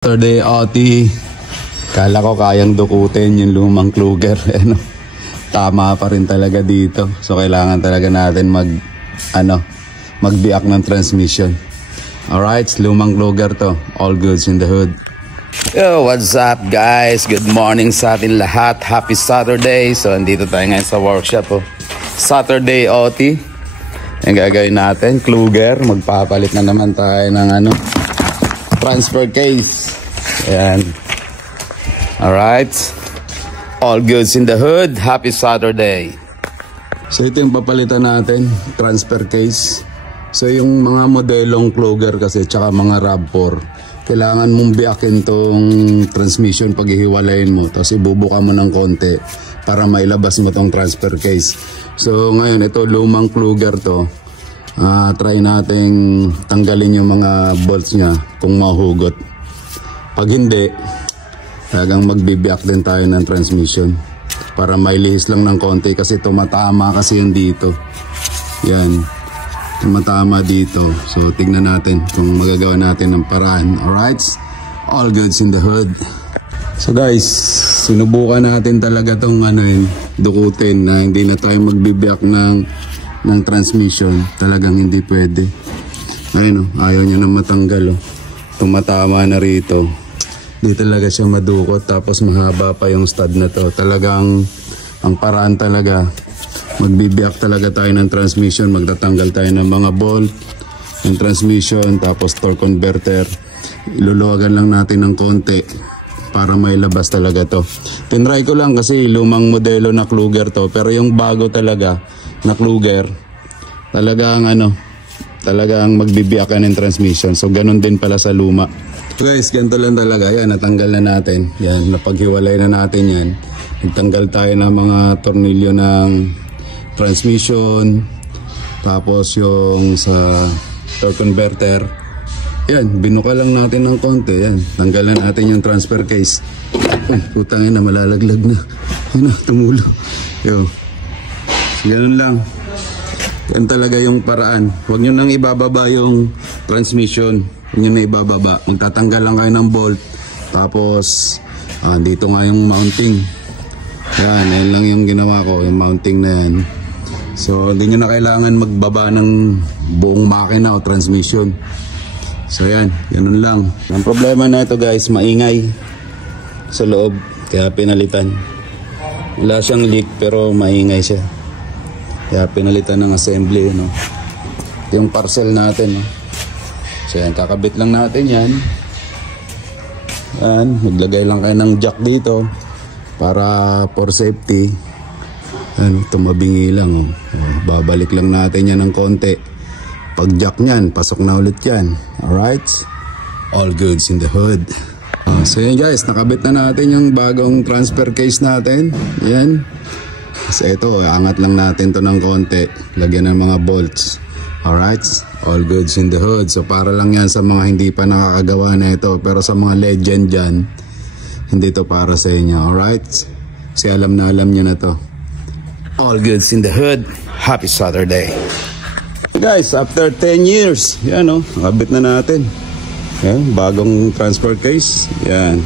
Saturday, Oti. Kala ko kayang dukutin yung lumang Kluger. Tama pa rin talaga dito. So kailangan talaga natin magbiak ng transmission. Alright, lumang Kluger to. All goods in the hood. Yo, what's up guys? Good morning sa atin lahat. Happy Saturday. So andito tayo ngayon sa workshop. Saturday, Oti. Yung gagawin natin, Kluger. Magpapalit na naman tayo ng transfer case. Ayan. Alright. All goods in the hood. Happy Saturday. So ito yung papalitan natin, transfer case. So yung mga modelong Kluger kasi tsaka mga RAV4, kailangan mong biakin tong transmission pag ihiwalayin mo. Tapos ibubuka mo ng konti para mailabas mo tong transfer case. So ngayon ito lumang Kluger to. Try nating tanggalin yung mga bolts nya kung mahugot. Pag hindi, talagang magbibiak din tayo ng transmission para mailihis lang ng konti kasi tumatama kasi yun dito. Yan, tumatama dito. So tignan natin kung magagawa natin ng paraan. Alright, all goods in the hood. So guys, sinubukan natin talaga tong dukutin na hindi na tayo magbibiak ng transmission. Talagang hindi pwede. Ayun ayaw niya na matanggal. Tumatama na rito. Di talaga siya madukot. Tapos mahaba pa yung stud na to. Talagang ang paraan talaga, magbibiak talaga tayo ng transmission. Magtatanggal tayo ng mga bolt, yung transmission, tapos torque converter. Iluluwagan lang natin ng konti para mailabas talaga to. Tinry ko lang kasi lumang modelo na Kluger to. Pero yung bago talaga na Kluger, talagang talagang magbibiak ng transmission. So ganun din pala sa luma. Guys, ganito lang talaga. Yan, natanggal na natin. Yan, napaghiwalay na natin yan. Nagtanggal tayo ng mga tornilyo ng transmission. Tapos yung sa torque converter. Yan, binuka lang natin ng konti. Yan, tanggalan natin yung transfer case. Ay, putang ina, malalaglag na. Tumulo. Yo. Ganun lang. Yan talaga yung paraan. Huwag nyo nang ibababa yung transmission. Huwag nyo na ibababa. Magtatanggal lang kayo ng bolt. Tapos, dito nga yung mounting. Yan lang yung ginawa ko. Yung mounting na yan. So, hindi nyo na kailangan magbaba ng buong makina o transmission. So, yan. Ganun lang. Ang problema na ito guys, maingay sa loob. Kaya pinalitan. Wala siyang leak pero maingay siya. Kaya pinalitan ng assembly, yung parcel natin. So yan, kakabit lang natin yan. Yan, maglagay lang kayo ng jack dito para for safety. Yan, tumabingi lang. Babalik lang natin yan ng konti. Pag jack nyan, pasok na ulit yan. Alright? All goods in the hood. So yan guys, nakabit na natin yung bagong transfer case natin. Yan. So ito, angat lang natin to ng konti. Lagyan ng mga bolts. Alright, all goods in the hood. So para lang yan sa mga hindi pa nakakagawa na ito. Pero sa mga legend dyan, hindi to para sa inyo. Alright, kasi alam na nyo na to. All goods in the hood. Happy Saturday. Guys, after 10 years, yan nakabit na natin. Yan, bagong transfer case. Yan,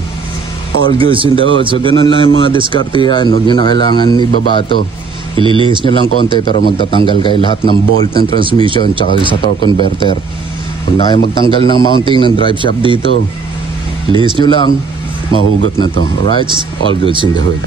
all goods in the hood. So ganun lang yung mga diskarte yan. Huwag nyo na kailangan ibaba to. Ililihis nyo lang konti pero magtatanggal kayo lahat ng bolt ng transmission tsaka sa torque converter. Huwag na kayo magtanggal ng mounting ng drive shaft dito. Ilihis nyo lang, mahugot na to. Alright? All goods in the hood.